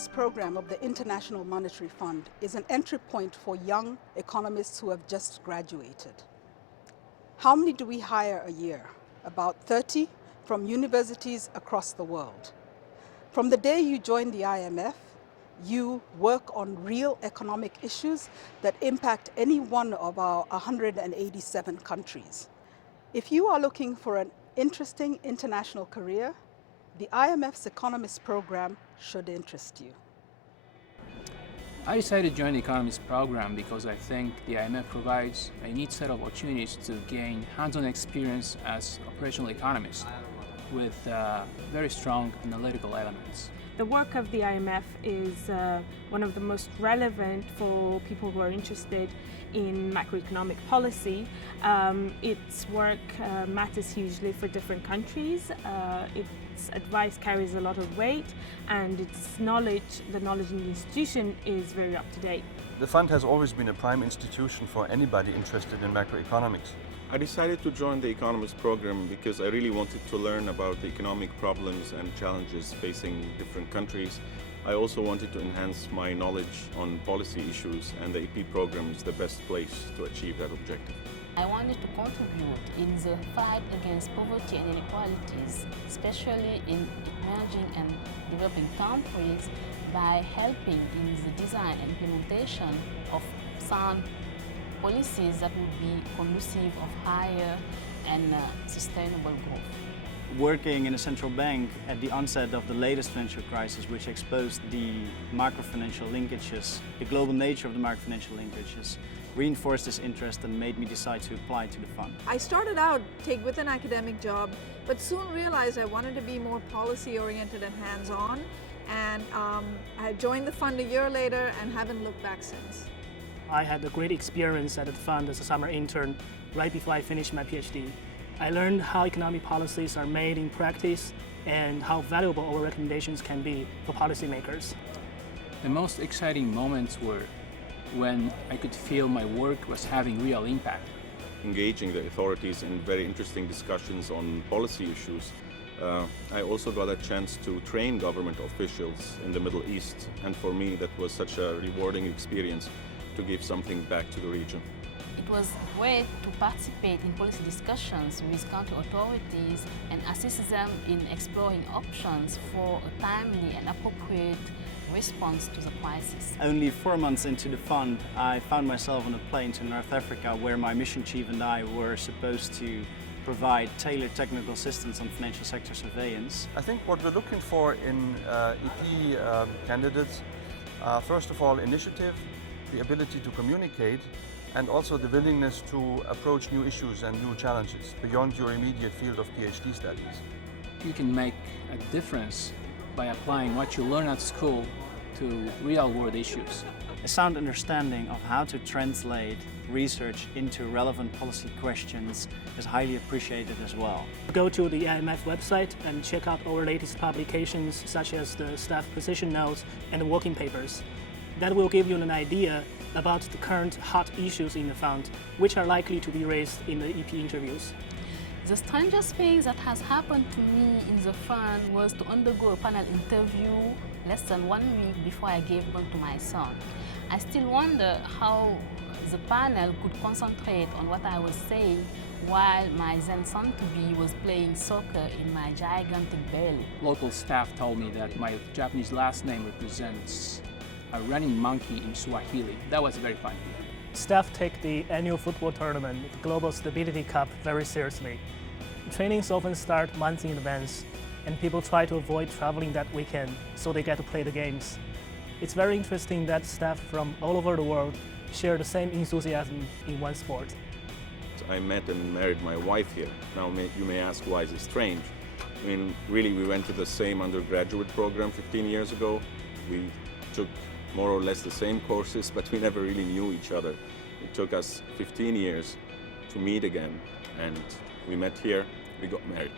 Economist Program of the International Monetary Fund is an entry point for young economists who have just graduated. How many do we hire a year? About 30 from universities across the world. From the day you join the IMF, you work on real economic issues that impact any one of our 187 countries. If you are looking for an interesting international career, the IMF's Economist Program should interest you. I decided to join the Economist Program because I think the IMF provides a neat set of opportunities to gain hands-on experience as operational economists with very strong analytical elements. The work of the IMF is one of the most relevant for people who are interested in macroeconomic policy. Its work matters hugely for different countries. Its advice carries a lot of weight, and its knowledge, the knowledge in the institution, is very up to date. The fund has always been a prime institution for anybody interested in macroeconomics. I decided to join the Economist Program because I really wanted to learn about the economic problems and challenges facing different countries. I also wanted to enhance my knowledge on policy issues, and the EP program is the best place to achieve that objective. I wanted to contribute in the fight against poverty and inequalities, especially in emerging and developing countries, by helping in the design and implementation of sound policies that would be conducive of higher and sustainable growth. Working in a central bank at the onset of the latest financial crisis, which exposed the macro-financial linkages, the global nature of the macro-financial linkages, reinforced this interest and made me decide to apply to the fund. I started out with an academic job, but soon realized I wanted to be more policy-oriented and hands-on, and I joined the fund a year later and haven't looked back since. I had a great experience at the fund as a summer intern right before I finished my PhD. I learned how economic policies are made in practice and how valuable our recommendations can be for policymakers. The most exciting moments were when I could feel my work was having real impact. Engaging the authorities in very interesting discussions on policy issues. I also got a chance to train government officials in the Middle East, and for me that was such a rewarding experience to give something back to the region. It was great to participate in policy discussions with country authorities and assist them in exploring options for a timely and appropriate response to the crisis. Only 4 months into the fund, I found myself on a plane to North Africa, where my mission chief and I were supposed to provide tailored technical assistance on financial sector surveillance. I think what we're looking for in EP candidates, first of all, initiative, the ability to communicate, and also the willingness to approach new issues and new challenges beyond your immediate field of PhD studies. You can make a difference by applying what you learn at school to real-world issues. A sound understanding of how to translate research into relevant policy questions is highly appreciated as well. Go to the IMF website and check out our latest publications, such as the staff position notes and the working papers. That will give you an idea about the current hot issues in the fund, which are likely to be raised in the EP interviews. The strangest thing that has happened to me in the fund was to undergo a panel interview less than 1 week before I gave birth to my son. I still wonder how the panel could concentrate on what I was saying while my then son-to-be was playing soccer in my gigantic belly. Local staff told me that my Japanese last name represents a running monkey in Swahili. That was very fun. Staff take the annual football tournament, the Global Stability Cup, very seriously. Trainings often start months in advance, and people try to avoid traveling that weekend so they get to play the games. It's very interesting that staff from all over the world share the same enthusiasm in one sport. I met and married my wife here. Now you may ask, why is it strange? I mean, really, we went to the same undergraduate program 15 years ago. We took more or less the same courses, but we never really knew each other. It took us 15 years to meet again, and we met here, we got married.